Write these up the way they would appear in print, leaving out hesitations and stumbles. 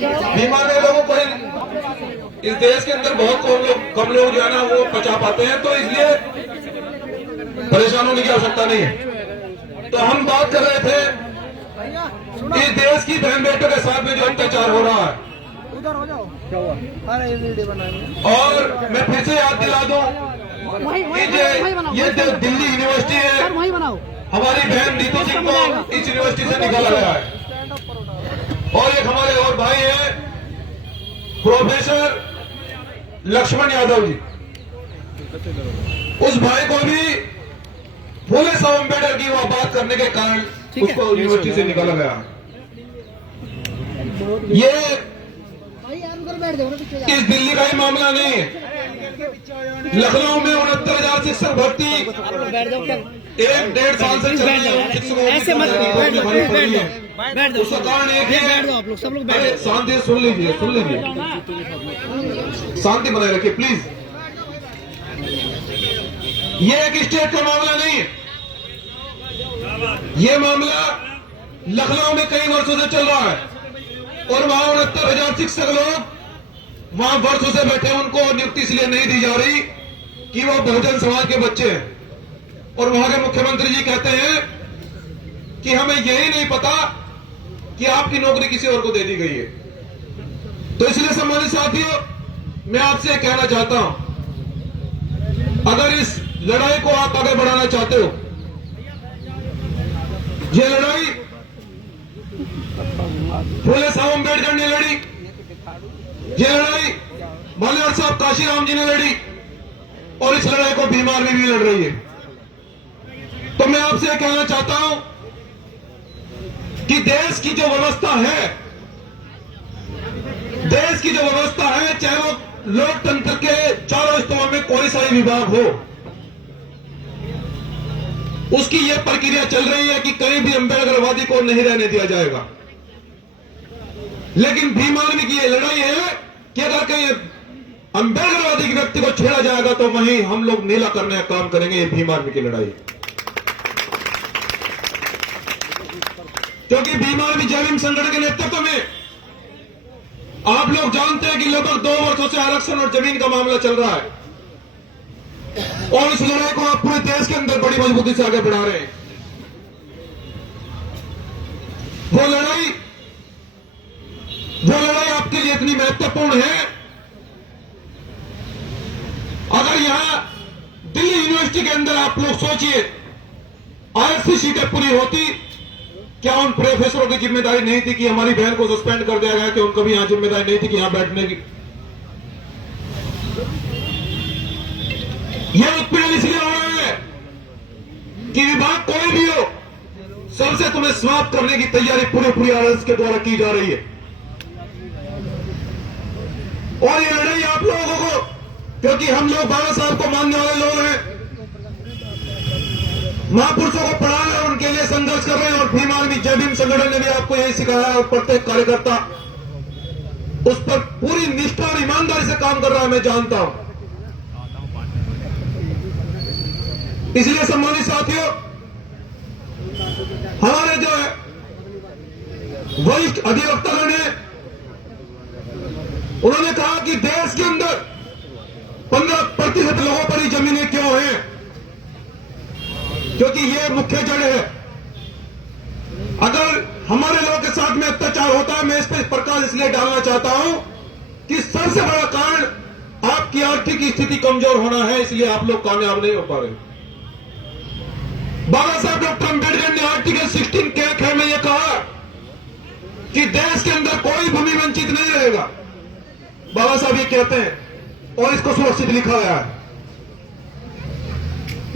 बीमार लोगों को इस देश के अंदर बहुत कम लोग जो है ना वो पचा पाते हैं, तो इसलिए परेशान होने की आवश्यकता नहीं है। तो हम बात कर रहे थे इस देश की बहन बेटों के साथ में जो अत्याचार हो रहा है, उधर हो जाओ। अरे वीडियो बनाएंगे। और मैं फिर से याद दिला दूं कि ये जो दिल्ली यूनिवर्सिटी है, हमारी बहन नीति सिंह को इस यूनिवर्सिटी से निकाला गया है, और एक हमारे और भाई है प्रोफेसर लक्ष्मण यादव जी, उस भाई को भी फुले साहब अम्बेडकर की वो बात करने के कारण उसको यूनिवर्सिटी से निकाला गया। ये इस दिल्ली का ही मामला नहीं है। लखनऊ में 69,000 शिक्षक भर्ती 1-1.5 साल से चल रही है। उसका कारण एक है, शांति सुन लीजिए, शांति बनाए रखिए प्लीज। ये एक स्टेट का मामला नहीं है, ये मामला लखनऊ में कई वर्षों से चल रहा है, और वहां 69,000 शिक्षक लोग वहां वर्षों से बैठे, उनको नियुक्ति इसलिए नहीं दी जा रही कि वो बहुजन समाज के बच्चे हैं, और वहां के मुख्यमंत्री जी कहते हैं कि हमें यही नहीं पता कि आपकी नौकरी किसी और को दे दी गई है। तो इसलिए सम्मानित साथियों, मैं आपसे कहना चाहता हूं, अगर इस लड़ाई को आप आगे बढ़ाना चाहते हो, ये लड़ाई फुले साहब अम्बेडकर ने लड़ी, ये लड़ाई मल्हार साहब काशीराम जी ने लड़ी, और इस लड़ाई को भीम आर्मी भी लड़ रही है। तो मैं आपसे कहना चाहता हूं कि देश की जो व्यवस्था है, चाहे वो लोकतंत्र के चारों स्तंभों में कोई सा विभाग हो, उसकी यह प्रक्रिया चल रही है कि कहीं भी अम्बेडकरवादी को नहीं रहने दिया जाएगा। लेकिन भीम आर्मी की यह लड़ाई है कि अगर कहीं अम्बेडकरवादी के व्यक्ति को छेड़ा जाएगा तो वहीं हम लोग नीला करने का काम करेंगे। ये भीम आर्मी की लड़ाई, क्योंकि भीम आर्मी जय भीम संगठन के नेतृत्व में आप लोग जानते हैं कि लगभग 2 वर्षों से आरक्षण और जमीन का मामला चल रहा है, और इस लड़ाई को आप पूरे देश के अंदर बड़ी मजबूती से आगे बढ़ा रहे हैं। वो लड़ाई आपके लिए इतनी महत्वपूर्ण है, अगर यहां दिल्ली यूनिवर्सिटी के अंदर आप लोग सोचिए 80 सीटें पूरी होती, क्या उन प्रोफेसरों की जिम्मेदारी नहीं थी कि हमारी बहन को सस्पेंड कर दिया गया, कि उनको भी यहां जिम्मेदारी नहीं थी कि यहां बैठने की? यह उत्पीड़न इसलिए हो रहा है कि विभाग कोई भी हो, सबसे तुम्हें समाप्त करने की तैयारी पूरी आरएसएस के द्वारा की जा रही है। और ये लड़ाई आप लोगों को, क्योंकि हम लोग बाबा साहब को मानने वाले लोग हैं, महापुरुषों को पढ़ा रहे हैं, उनके लिए संघर्ष कर रहे हैं, और भीम आर्मी जय भीम संगठन ने भी आपको यही सिखाया है, और प्रत्येक कार्यकर्ता उस पर पूरी निष्ठा और ईमानदारी से काम कर रहा है, मैं जानता हूं। इसलिए सम्मानित साथियों, हमारे जो है वरिष्ठ अधिवक्तागण है, उन्होंने कहा कि देश के अंदर 15% लोगों पर ही जमीनें क्यों हैं, क्योंकि ये मुख्य जड़ है। अगर हमारे लोगों के साथ में अत्याचार होता है, मैं इस पर प्रकाश इसलिए डालना चाहता हूं कि सबसे बड़ा कारण आपकी आर्थिक स्थिति कमजोर होना है, इसलिए आप लोग कामयाब नहीं हो पा रहे। बाबा साहब डॉक्टर अम्बेडकर ने आर्टिकल 16 के ख में यह कहा कि देश के अंदर कोई भूमि वंचित नहीं रहेगा। बाबा साहब ये कहते हैं, और इसको सुरक्षित लिखा गया है।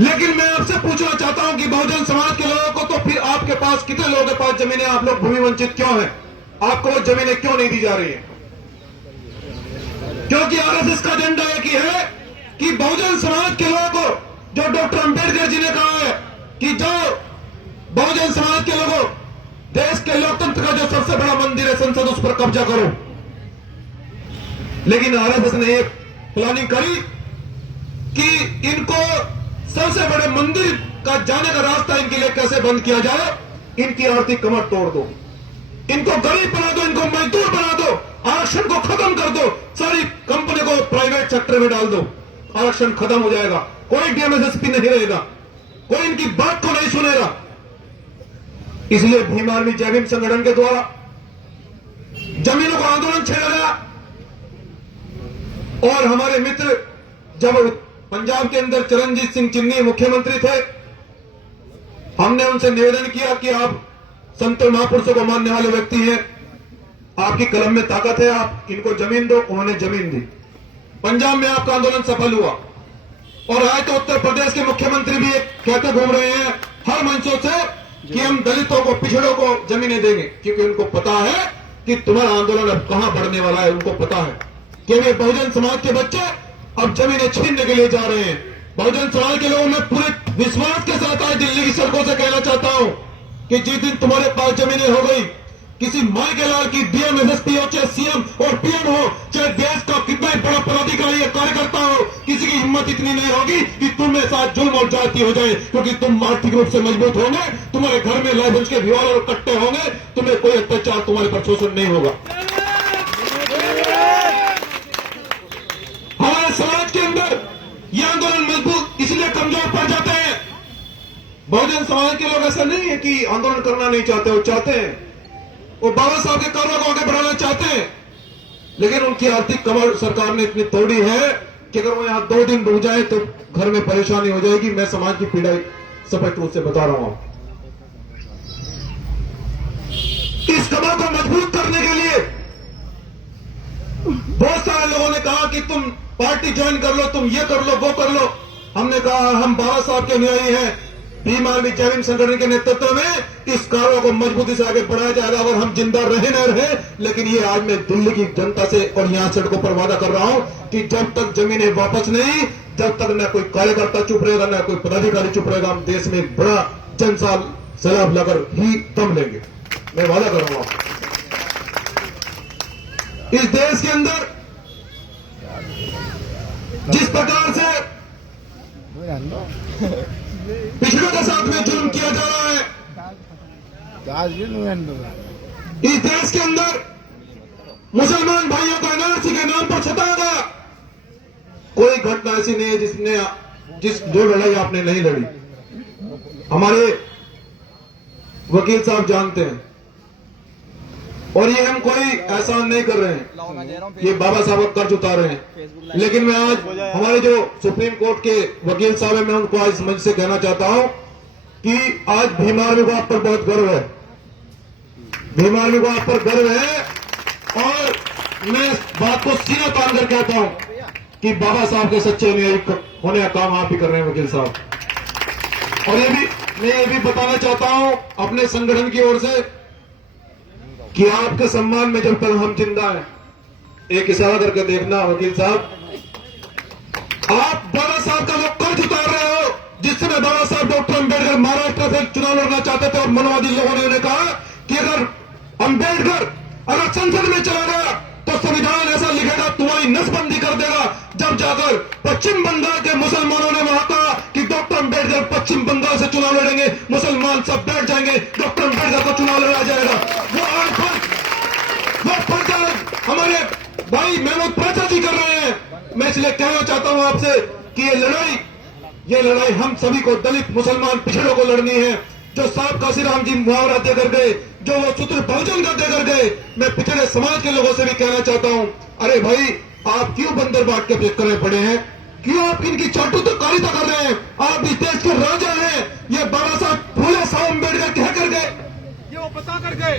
लेकिन मैं आपसे पूछना चाहता हूं कि बहुजन समाज के लोगों को, तो फिर आपके पास कितने लोगों के पास जमीनें, आप लोग भूमि वंचित क्यों हैं? आपको वो जमीनें क्यों नहीं दी जा रही है? क्योंकि आरएसएस का एजेंडा एक ही है कि बहुजन समाज के लोगों को, जो डॉक्टर अम्बेडकर जी ने कहा है कि जो बहुजन समाज के लोगों, देश के लोकतंत्र का जो सबसे बड़ा मंदिर है संसद, उस पर कब्जा करो। लेकिन आरएसएस ने एक प्लानिंग करी कि इनको सबसे बड़े मंदिर का जाने का रास्ता इनके लिए कैसे बंद किया जाए, इनकी आर्थिक कमर तोड़ दो, इनको गरीब बना दो, इनको मजदूर बना दो, आरक्षण को खत्म कर दो, सारी कंपनी को प्राइवेट सेक्टर में डाल दो, आरक्षण खत्म हो जाएगा, कोई डीएमएसएसपी नहीं रहेगा, कोई इनकी बात को नहीं सुनेगा। इसलिए भीम आर्मी जय भीम संगठन के द्वारा जमीनों का आंदोलन छेड़ा गया। और हमारे मित्र जब पंजाब के अंदर चरणजीत सिंह चिन्नी मुख्यमंत्री थे, हमने उनसे निवेदन किया कि आप संत महापुरुषों को मानने वाले व्यक्ति हैं, आपकी कलम में ताकत है, आप इनको जमीन दो। उन्होंने जमीन दी। पंजाब में आपका आंदोलन सफल हुआ। और आज तो उत्तर प्रदेश के मुख्यमंत्री भी एक कहते घूम रहे हैं हर मंचों से कि हम दलितों को, पिछड़ों को जमीनें देंगे, क्योंकि उनको पता है कि तुम्हारा आंदोलन अब कहां बढ़ने वाला है। उनको पता है कि वे बहुजन समाज के बच्चे अब जमीनें छीनने के लिए जा रहे हैं। बहुजन समाज के लोगों में पूरे विश्वास के साथ आज दिल्ली की सड़कों से कहना चाहता हूं कि जिस दिन तुम्हारे पास जमीनें हो गई, किसी माई के लाल की डीएम एसएसपी हो, चाहे सीएम और पीएम हो, चाहे देश का कितना ही बड़ा पदाधिकारी या कार्यकर्ता हो, किसी की हिम्मत इतनी नहीं होगी कि तुम्हें साथ जुल्म और जाति हो जाए, क्योंकि तुम आर्थिक रूप से मजबूत होंगे, तुम्हारे घर में लाइसेंस के विवाद और कट्टे होंगे, तुम्हें कोई अत्याचार, तुम्हारे पर शोषण नहीं होगा। हमारे समाज के अंदर यह आंदोलन मजबूत इसलिए कमजोर पड़ जाते हैं। बहुजन समाज के लोग ऐसा नहीं है कि आंदोलन करना नहीं चाहते, वो चाहते हैं, वो बाबा साहब के कार्यों को आगे बढ़ाना चाहते हैं, लेकिन उनकी आर्थिक कमर सरकार ने इतनी तोड़ी है कि अगर वो यहां 2 दिन रुक जाए तो घर में परेशानी हो जाएगी। मैं समाज की पीड़ा स्पष्ट रूप से बता रहा हूं। इस कमर को मजबूत करने के लिए बहुत सारे लोगों ने कहा कि तुम पार्टी ज्वाइन कर लो, तुम ये कर लो, वो कर लो। हमने कहा हम बाबा साहब के अनुयायी हैं, भीम आर्मी जय भीम संगठन के नेतृत्व में इस कार्यों को मजबूती से आगे बढ़ाया जाएगा। अगर हम जिंदा रहे न रहे, लेकिन ये आज मैं दिल्ली की जनता से और यहां सड़कों पर वादा कर रहा हूं कि जब तक जमीनें वापस नहीं, जब तक न कोई कार्यकर्ता चुप रहेगा, न कोई पदाधिकारी चुप रहेगा, हम देश में बड़ा जनसाल सैलाब लाकर ही दम लेंगे। मैं वादा कर रहा हूं। इस देश के अंदर जिस प्रकार से पिछड़ों के साथ में जुल्म किया जा रहा है, इस देश के अंदर मुसलमान भाइयों को एनआरसी के नाम पर सताया गया, कोई घटना ऐसी नहीं है जो लड़ाई आपने नहीं लड़ी। हमारे वकील साहब जानते हैं, और ये हम कोई एहसान नहीं कर रहे हैं, ये बाबा साहब कर्ज उतार रहे हैं। लेकिन मैं आज हमारे जो सुप्रीम कोर्ट के वकील साहब हैं, मैं उनको आज मंच से कहना चाहता हूं कि आज भीम आर्मी को आप पर बहुत गर्व है, भीम आर्मी को आप पर गर्व है। और मैं इस बात को सीना तान कर कहता हूं कि बाबा साहब के सच्चे अनुयायी होने का काम आप ही कर रहे हैं वकील साहब। और मैं ये भी बताना चाहता हूं अपने संगठन की ओर से कि आपके सम्मान में जब तक हम जिंदा हैं, एक इशारा करके देखना वकील साहब, आप बाबा साहब का वो कर्ज उतार रहे हो जिस समय बाबा साहब डॉक्टर अंबेडकर महाराष्ट्र से चुनाव लड़ना चाहते थे और मनवादी लोगों ने उन्हें कहा कि अगर अंबेडकर अगर संसद में चला गया तो संविधान ऐसा लिखेगा तुम्हारी नसबंदी कर देगा। जब जाकर पश्चिम बंगाल के मुसलमानों ने वहां कहा कि डॉक्टर अंबेडकर पश्चिम बंगाल से चुनाव लड़ेंगे, मुसलमान सब बैठ जाएंगे, डॉक्टर अंबेडकर को चुनाव लड़ा जाएगा। वो आज वो पर्चा हमारे भाई महमूद पाचा जी कर रहे हैं। मैं इसलिए कहना चाहता हूं आपसे कि ये लड़ाई हम सभी को, दलित मुसलमान पिछड़ों को लड़नी है। जो साहब काशीराम जी मुहावरा देकर गए, जो वो सूत्र बहुजन का देकर गए, मैं पिछड़े समाज के लोगों से भी कहना चाहता हूं, अरे भाई आप क्यों बंदर बाट के करने पड़े हैं, क्यों आप इनकी चाटुकारिता कर रहे हैं? आप इस देश के राजा हैं। ये बाबा साहब फूले साहब अम्बेडकर कह कर गए, ये वो बता कर गए।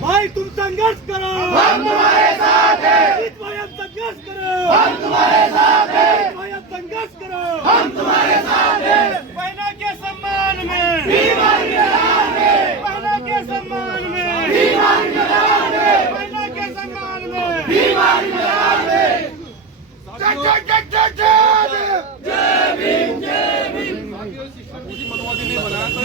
भाई तुम संघर्ष करो, हम तुम्हारे साथ हैं। संघर्ष करो, हम तुम्हारे साथ हैं। संघर्ष करो, हम तुम्हारे साथ हैं। बहना के सम्मान में, भीम आर्मी लड़ाओगे, बहना के सम्मान में, भीम आर्मी लड़ाओगे, बहना के सम्मान में, भीम आर्मी लड़ाओगे। जय जय जय जय जय जय भीम, जय भीम। मनवादी नहीं बनाया तो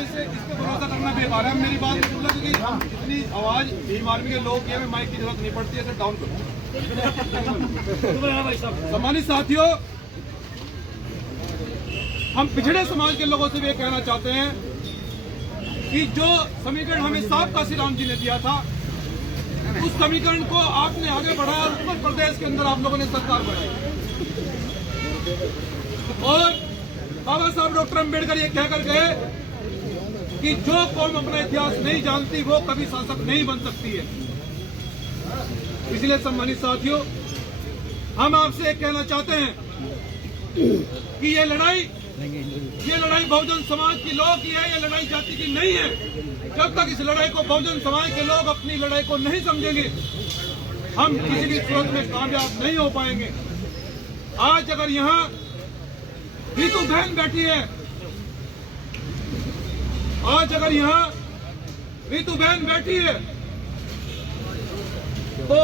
इसको भरोसा करना बेकार है। मेरी बात सुन लो, क्योंकि इतनी आवाज भीम आर्मी के लोग में माइक की जरूरत नहीं पड़ती है, ऐसे डाउन करो। सम्मानित साथियों, हम पिछड़े समाज के लोगों से भी कहना चाहते हैं कि जो समीकरण हमें साहब काशीराम जी ने दिया था, उस समीकरण को आपने आगे बढ़ाया और उत्तर प्रदेश के अंदर आप लोगों ने सरकार बनाई। और बाबा साहब डॉक्टर अम्बेडकर ये कहकर गए कि जो कौम अपना इतिहास नहीं जानती वो कभी शासक नहीं बन सकती है। इसलिए सम्मानित साथियों, हम आपसे कहना चाहते हैं कि ये लड़ाई बहुजन समाज की लोगों की है, ये लड़ाई जाति की नहीं है। जब तक इस लड़ाई को बहुजन समाज के लोग अपनी लड़ाई को नहीं समझेंगे, हम किसी भी सूरत में कामयाब नहीं हो पाएंगे। आज अगर यहाँ रीतू बहन बैठी है, आज अगर यहाँ रीतू बहन बैठी है, तो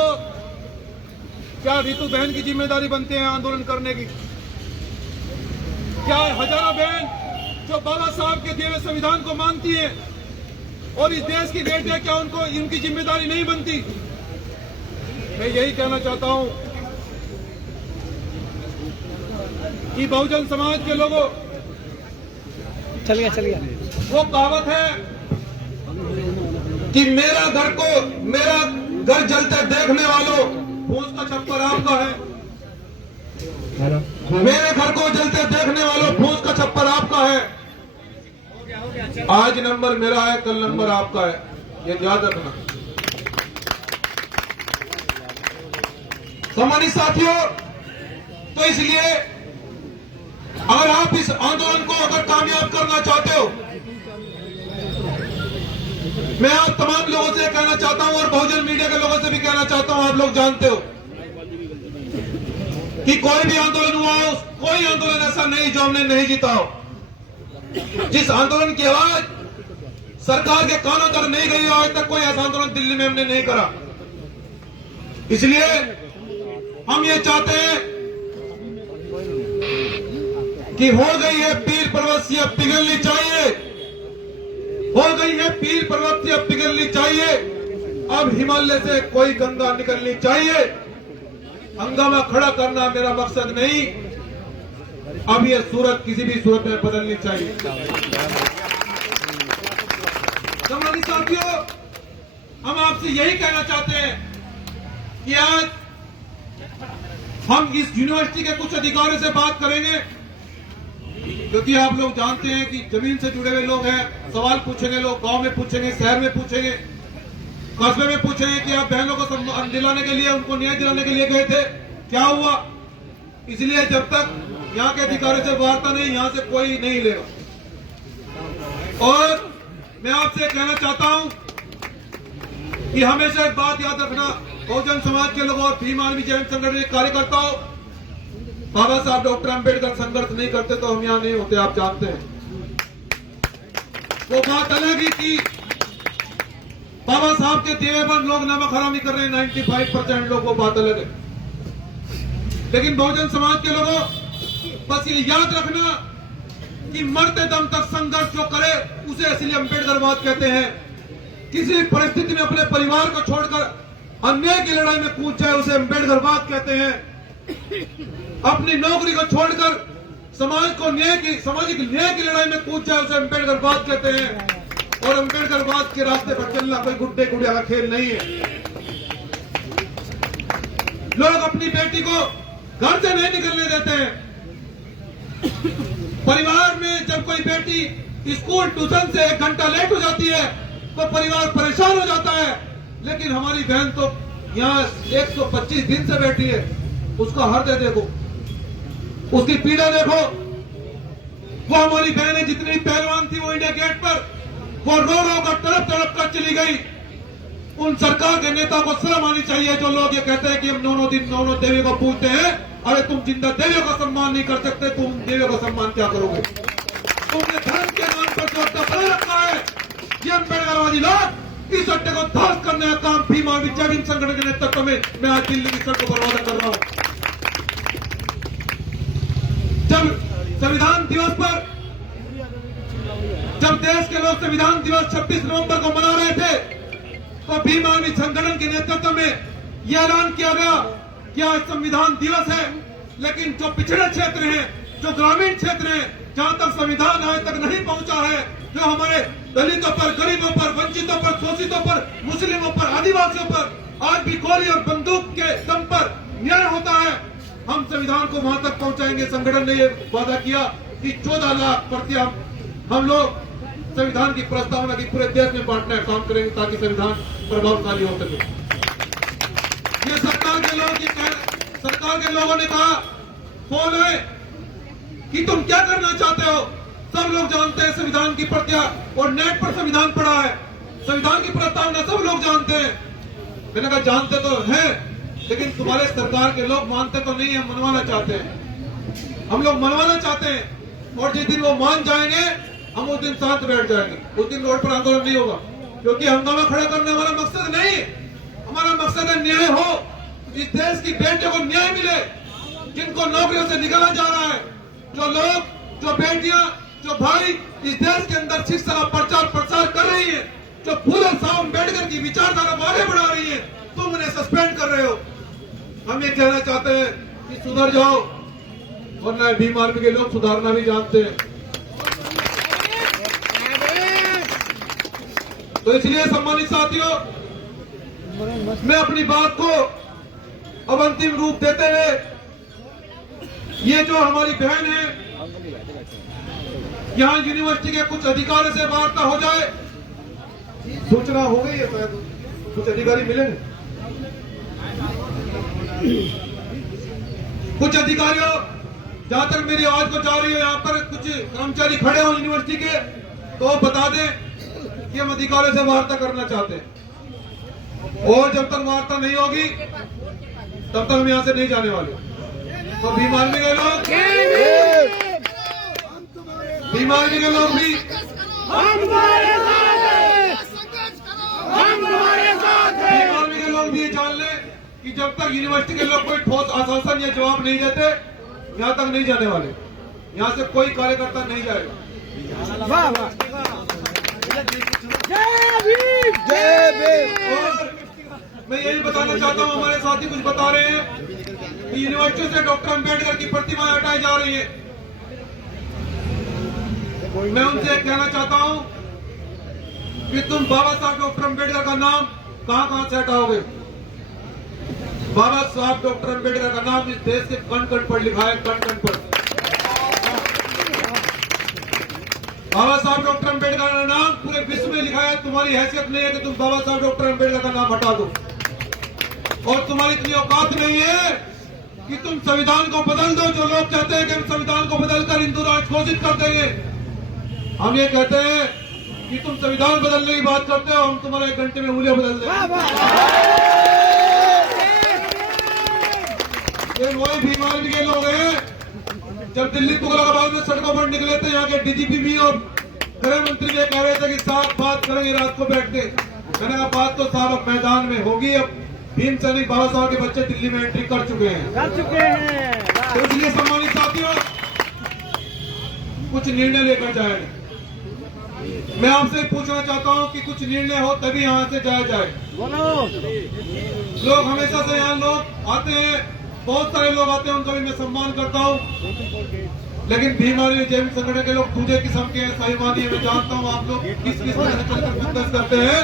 क्या रीतू बहन की जिम्मेदारी बनती है आंदोलन करने की? क्या हजारों बहन जो बाबा साहब के दिए हुए संविधान को मानती है और इस देश की बेटी है, क्या उनको इनकी जिम्मेदारी नहीं बनती? मैं यही कहना चाहता हूं कि बहुजन समाज के लोगों, चल गया वो कहावत है कि मेरा घर जलते देखने वालों, फूस का छप्पर आपका है। मेरे घर को जलते देखने वालों, फूस का छप्पर आपका है। आज नंबर मेरा है, कल नंबर आपका है, ये याद रखना। सम्मानित साथियों, तो इसलिए अगर आप इस आंदोलन को अगर कामयाब करना चाहते हो, मैं आप तमाम लोगों से कहना चाहता हूं और बहुजन मीडिया के लोगों से भी कहना चाहता हूं, आप लोग जानते हो कि कोई भी आंदोलन हुआ हो, कोई आंदोलन ऐसा नहीं जो हमने नहीं जीता हो। जिस आंदोलन की आवाज सरकार के कानों तक नहीं गई हो, आज तक कोई ऐसा आंदोलन दिल्ली में हमने नहीं करा। इसलिए हम ये चाहते हैं कि हो गई है पीर पर्वत से अब पिघलनी चाहिए, हो गई है पीर पर्वत से अब पिघलनी चाहिए। अब हिमालय से कोई गंगा निकलनी चाहिए। हंगामा खड़ा करना मेरा मकसद नहीं, अब ये सूरत किसी भी सूरत में बदलनी चाहिए। सम्मानित साथियों, हम आपसे यही कहना चाहते हैं कि आज हम इस यूनिवर्सिटी के कुछ अधिकारियों से बात करेंगे, क्योंकि आप लोग जानते हैं कि जमीन से जुड़े हुए लोग हैं। सवाल पूछेंगे लोग, गांव में पूछेंगे, शहर में पूछेंगे, कस्बे में पूछेंगे कि आप बहनों को सम्मान दिलाने के लिए, उनको न्याय दिलाने के लिए गए थे, क्या हुआ? इसलिए जब तक यहाँ के अधिकारियों से वार्ता नहीं, यहाँ से कोई नहीं लेगा। और मैं आपसे कहना चाहता हूं कि हमेशा एक बात याद रखना, बहुजन समाज के लोगों और भीम आर्मी जैन संगठन के कार्यकर्ताओं, बाबा साहब डॉक्टर अम्बेडकर संघर्ष नहीं करते तो हम यहाँ नहीं होते, आप जानते हैं। वो बात अलग ही थी, बाबा साहब के दिए पर लोग नमक हरामी कर रहे हैं, 95% लोग, वो बात अलग है। लेकिन बहुजन समाज के लोगों, बस ये याद रखना कि मरते दम तक संघर्ष जो करे उसे इसलिए अम्बेडकरवाद कहते हैं। किसी भी परिस्थिति में अपने परिवार को छोड़कर अन्याय की लड़ाई में कूद जाए उसे अम्बेडकरवाद कहते हैं। अपनी नौकरी को छोड़कर सामाजिक न्याय की लड़ाई में कूद जाए उसे अम्बेडकरवाद कहते हैं। और अम्बेडकरवाद के रास्ते पर चलना कोई गुड्डे गुड़िया का खेल नहीं है। लोग अपनी बेटी को घर से नहीं निकलने देते हैं। परिवार में जब कोई बेटी स्कूल ट्यूशन से 1 घंटा लेट हो जाती है तो परिवार परेशान हो जाता है। लेकिन हमारी बहन तो यहाँ 125 दिन से बैठी है, उसका हृदय देखो, उसकी पीड़ा देखो। वो हमारी बहन है, जितनी पहलवान थी वो इंडिया गेट पर वो रो कर तड़प कर चली गई। उन सरकार के नेता को शर्म आनी चाहिए जो लोग ये कहते हैं कि हम 9 दिन 9 देवी को पूजते हैं। अरे तुम जिंदा देवियों का सम्मान नहीं कर सकते, तुम देवियों का सम्मान क्या करोगे? तुमने धर्म के नाम पर जो अड्डा बना रखा है, ये अम्बेडकरवादी लोग, इस अड्डे को ध्वस्त करने का काम भीम आर्मी जय भीम संगठन के नेतृत्व में मैं आज दिल्ली की सड़कों पर वादा कर रहा हूं। जब संविधान दिवस पर, जब देश के लोग संविधान दिवस 26 नवंबर को मना रहे थे, तो भीम आर्मी संगठन के नेतृत्व में यह ऐलान किया गया कि आज संविधान दिवस है। लेकिन जो पिछड़े क्षेत्र हैं, जो ग्रामीण क्षेत्र हैं, जहां तक संविधान आज तक नहीं पहुंचा है, जो हमारे दलितों पर, गरीबों पर, वंचितों पर, शोषितों पर, मुस्लिमों पर, आदिवासियों पर आज भी गोली और बंदूक के दम पर न्याय होता है। हम संविधान को वहां तक पहुंचाएंगे। संगठन ने ये वादा किया कि 14 लाख प्रति हम लोग संविधान की प्रस्तावना की पूरे देश में बांटने का काम करेंगे ताकि संविधान प्रभावशाली हो सके। ये सरकार के लोगों ने कहा फोन है कि तुम क्या करना चाहते हो। सब लोग जानते हैं संविधान की प्रतियां और नेट पर संविधान पड़ा है, संविधान की प्रस्तावना सब लोग जानते हैं। मैंने कहा जानते तो हैं, लेकिन तुम्हारे सरकार के लोग मानते तो नहीं है, मनवाना चाहते हैं। हम लोग मनवाना चाहते हैं और जिस दिन वो मान जाएंगे हम उस दिन शांत बैठ जाएंगे। उस दिन रोड पर आंदोलन नहीं होगा, क्योंकि हंगामा खड़ा करना हमारा मकसद नहीं है। हमारा मकसद है न्याय हो, इस देश की बेटियों को न्याय मिले, जिनको नौकरियों से निकाला जा रहा है, जो लोग, जो बेटियां, जो भाई इस देश के अंदर शिक्षा का प्रचार प्रसार कर रही है, जो फूले साहब अम्बेडकर की विचारधारा आगे बढ़ा रही है, तुम उन्हें सस्पेंड कर रहे हो। हम ये कहना चाहते हैं कि सुधर जाओ, वरना भीम आर्मी के लोग सुधारना भी जानते हैं। तो इसलिए सम्मानित साथियों, मैं अपनी बात को अब अंतिम रूप देते हुए, ये जो हमारी बहन है, यहाँ यूनिवर्सिटी के कुछ अधिकारियों से वार्ता हो जाए। सूचना हो गई है, शायद कुछ अधिकारी मिलेंगे। कुछ अधिकारियों, जहां तक मेरी आवाज को जा रही है, यहाँ पर कुछ कर्मचारी खड़े हो यूनिवर्सिटी के, तो बता दें कि हम अधिकारियों से वार्ता करना चाहते हैं। और जब तक वार्ता नहीं होगी तब तक हम यहाँ से नहीं जाने वाले। तो भीम आर्मी के लोग, भीम आर्मी के लोग भी भीम आर्मी के लोग भी ये जान लें कि जब तक यूनिवर्सिटी के लोग कोई ठोस आश्वासन या जवाब नहीं देते, यहाँ तक नहीं जाने वाले। यहाँ से कोई कार्यकर्ता नहीं जाएगा। वाह वाह, और मैं यही बताना चाहता हूँ, हमारे साथी कुछ बता रहे हैं कि यूनिवर्सिटी से डॉक्टर अंबेडकर की प्रतिमा हटाई जा रही है। मैं उनसे कहना चाहता हूँ कि तुम बाबा साहब डॉक्टर अंबेडकर का नाम कहाँ कहाँ से हटाओगे। बाबा साहब डॉक्टर अंबेडकर का नाम इस देश के कण कण पर लिखा है, कण कण पर। बाबा साहब डॉक्टर अंबेडकर का नाम पूरे विश्व में लिखा है। तुम्हारी हैसियत नहीं है कि तुम बाबा साहब डॉक्टर अंबेडकर का नाम हटा दो, और तुम्हारी इतनी औकात नहीं है कि तुम संविधान को बदल दो। जो लोग चाहते हैं कि हम संविधान को बदलकर हिंदू राष्ट्र घोषित कर देंगे, हम ये कहते हैं कि तुम संविधान बदलने की बात करते हो, हम तुम्हारे 1 घंटे में उंगलियां बदल देंगे। ये वही भीम आर्मी के लोग हैं। जब दिल्ली तुगलकाबाद में सड़कों पर निकले थे, यहाँ के डीजीपी भी और गृह मंत्री भी कह रहे थे कि साहब बात करेंगे रात को बैठ के। मैंने कहा बात तो साहब अब मैदान में होगी। अब भीम सैनिक बाबा साहब के बच्चे दिल्ली में एंट्री कर चुके हैं। तो इसलिए सम्मानित साथियों, कुछ निर्णय लेकर जाएंगे। मैं आपसे पूछना चाहता हूं कि कुछ निर्णय हो तभी यहां से जाया जाए। लोग हमेशा से यहाँ लोग आते हैं, बहुत सारे लोग आते हैं, उनका भी मैं सम्मान करता हूं, लेकिन भीम आर्मी जैविक संगठन के लोग दूसरे किस्म के हैं, साहिवादी है। मैं जानता हूं आप लोग किस किस तरह से चलकर बिजनेस करते हैं,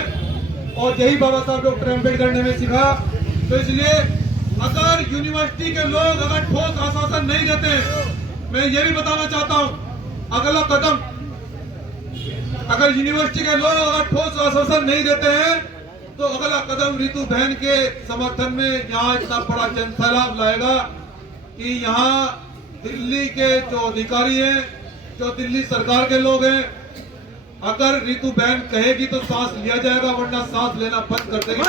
और यही बाबा साहब डॉक्टर अम्बेडकर ने हमें सिखा। तो इसलिए अगर यूनिवर्सिटी के लोग अगर ठोस आश्वासन नहीं देते, मैं ये भी बताना चाहता हूं, अगला कदम, अगर यूनिवर्सिटी के लोग अगर ठोस आश्वासन नहीं देते हैं तो अगला कदम रितु बहन के समर्थन में यहाँ इतना बड़ा जनसैलाब लाएगा कि यहाँ दिल्ली के जो अधिकारी हैं, जो दिल्ली सरकार के लोग हैं, अगर रितु बहन कहेगी तो सांस लिया जाएगा, वरना सांस लेना बंद कर देगी।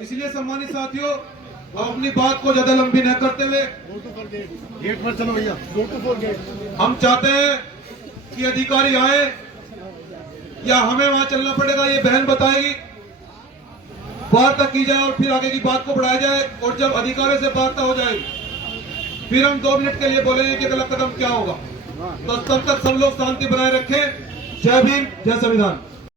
इसलिए सम्मानित साथियों, हम अपनी बात को ज्यादा लंबी न करते हुए गेट पर चलो भैया, हम चाहते हैं कि अधिकारी आए या हमें वहां चलना पड़ेगा, ये बहन बताएगी, वार्ता की जाए और फिर आगे की बात को बढ़ाया जाए। और जब अधिकारियों से वार्ता हो जाएगी फिर हम 2 मिनट के लिए बोलेंगे कि अगला कदम क्या होगा। तो तब तक सब लोग शांति बनाए रखें। जय भीम, जय संविधान।